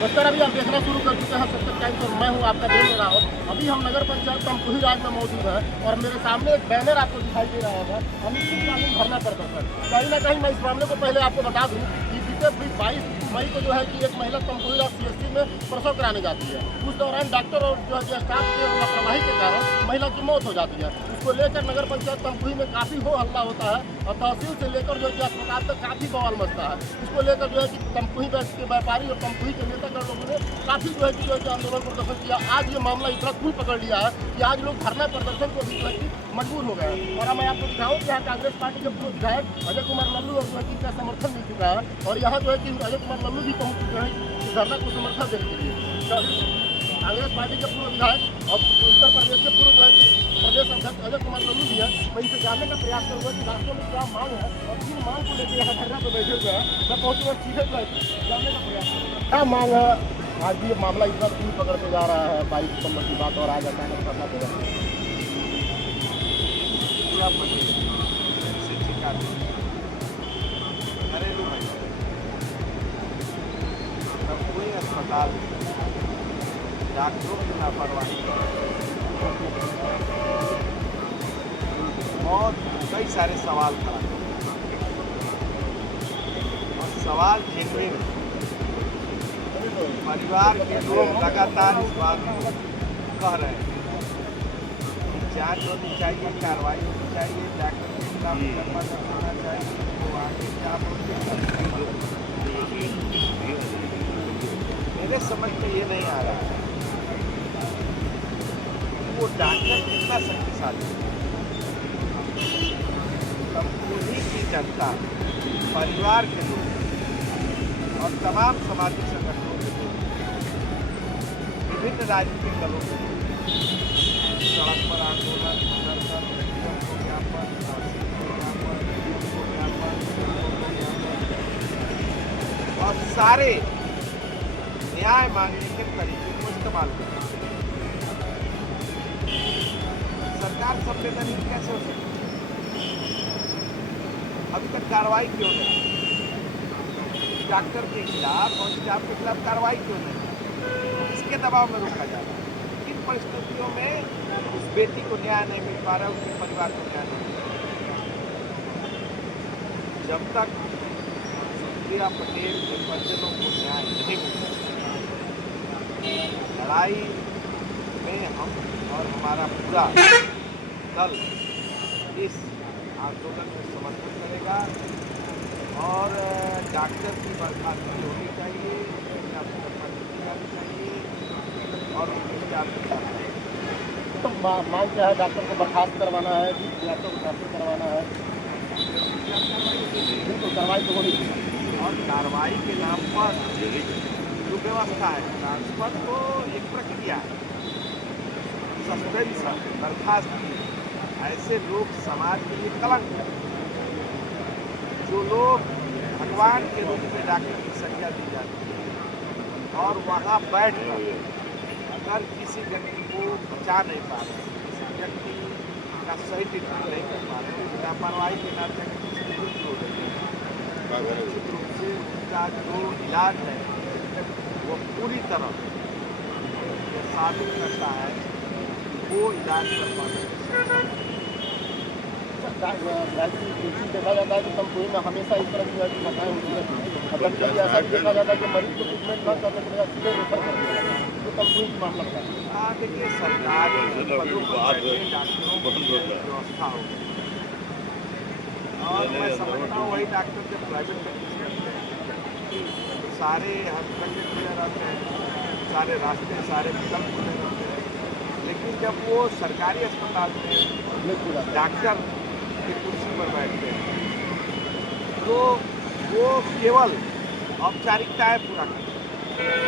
नमस्कार, अभी आप देखना शुरू कर चुके हैं सत्तर टाइम्स और मैं हूं आपका देख रहा हूँ। अभी हम नगर पंचायत तमकुही राज में मौजूद हैं और मेरे सामने एक बैनर आपको दिखाई दे रहा होगा, अनिश्चितकालीन धरना प्रदर्शन। कहीं ना कहीं मैं इस मामले को पहले आपको बता दूं कि बीते 22 मई को जो है कि एक महिला तमकुही राज CSC में प्रसव कराने जाती है। उस दौरान डॉक्टर और जो है स्टाफ के लापरवाही के कारण महिला की मौत हो जाती है। उसको लेकर नगर पंचायत तमकुही में काफ़ी हो हल्ला होता है और तहसील से लेकर जो है कि अस्पताल तक काफ़ी बवाल मचता है। इसको लेकर जो है कि तमकुही के व्यापारी और तमकुही के नेतागण लोगों ने काफ़ी जो है कि आंदोलन प्रदर्शन किया। आज ये मामला इतना खून पकड़ लिया है कि आज लोग धरना प्रदर्शन को भी जो है कि मजबूर हो गए हैं। और अब मैं आपको दिखाऊँ कि यहाँ कांग्रेस पार्टी के पूर्व विधायक अजय कुमार लल्लू और जो है कि इनका समर्थन मिल चुका है और यहाँ जो है कि अजय कुमार लल्लू भी पहुँच चुके हैं इस धरना को समर्थन देने के लिए। कांग्रेस पार्टी के पूर्व विधायक और उत्तर प्रदेश के पूर्व जो है कि प्रदेश अध्यक्ष अजय कुमार लल्लू भी है। मैं इनसे जानने का प्रयास करूँगा कि वास्तव में क्या मांग है और किन मांग को लेकर यहाँ धरना पर बैठे हुए हैं। मैं पहुँचूँगा सीधे जानने का प्रयास करूँगा क्या मांग है। आज ये मामला इतना खून पकड़ते जा रहा है 22 सितंबर की बात और आज अचानक धरना पे शिक्षिका घरेलू महिला कोई अस्पताल डॉक्टरों की लापरवाही और कई सारे सवाल खड़ा और सवाल जेन्युइन परिवार के लोग लगातार इस बात कह रहे हैं कि जांच होनी चाहिए, कार्रवाई होनी चाहिए, डॉक्टर के खिलाफ मुकदमा दर्ज होना चाहिए, वो आगे क्या बोलते। मेरे समझ में ये नहीं आ रहा है वो डॉक्टर कितना शक्तिशाली है। तमकुही की जनता, परिवार के लोग और तमाम सामाजिक संगठनों के लोग, विभिन्न राजनीतिक दलों के लोग सड़क पर आंदोलन, प्रदर्शन, ज्ञापन, और सारे न्याय मांगने के तरीके को इस्तेमाल करते हैं। सरकार संवेदनशील कैसे हो सकती है? अभी तक कार्रवाई क्यों नहीं? डॉक्टर के खिलाफ और स्टाफ के खिलाफ कार्रवाई क्यों नहीं? इसके दबाव में रोका जा रहा है। किन परिस्थितियों में उस बेटी को न्याय नहीं मिल पा रहा है, उसके परिवार को न्याय नहीं मिल पा रहा है। जब तक सुप्रिया पटेल के परिजनों को न्याय नहीं मिलेगा, लड़ाई में हम और हमारा पूरा दल इस आंदोलन में समर्थन करेगा और डॉक्टर की बर्खास्तगी होनी चाहिए या मुकदमा दी जानी चाहिए और उनकी जांच तो मांग क्या है? डॉक्टर को बर्खास्त करवाना है कि डॉक्टर को ट्रांसफर करवाना है? बिल्कुल कार्रवाई तो होनी चाहिए और कार्रवाई के नाम पर जो व्यवस्था है, ट्रांसफर तो एक प्रक्रिया है, सस्पेंशन, बर्खास्तगी, ऐसे लोग समाज के लिए कलंक है। जो लोग भगवान के रूप में डॉक्टर की संज्ञा दी जाती है और वहाँ बैठ कर अगर किसी व्यक्ति को बचा नहीं पा रहे, किसी व्यक्ति का सही ट्रीटमेंट नहीं कर पा रहे, लापरवाही के नाते किसी मृत्यु हो रही है, निश्चित रूप से उनका जो इलाज है वो पूरी तरह ये साबित करता है वो इलाज कर पाने देखा जाता है कि तमकुही में हमेशा इस तरह की घटनाएं होती रहती हैं। मतलब कभी ऐसा भी देखा जाता है कि मरीज को ट्रीटमेंट न करने के बाद सीधे रेफर कर दिया जाता है। तो तमकुही की मामला बताया। देखिए सरकारी पदों पर बैठे डॉक्टरों की व्यवस्था हो और मैं समझता हूँ वही डॉक्टर जब प्राइवेट प्रैक्टिस करते हैं सारे हॉस्पिटल खुले रहते हैं, सारे रास्ते, सारे विकल्प खुले रहते हैं, लेकिन जब वो सरकारी अस्पताल में डॉक्टर की कुर्सी पर बैठते हैं तो वो केवल औपचारिकताएं पूरा करते हैं।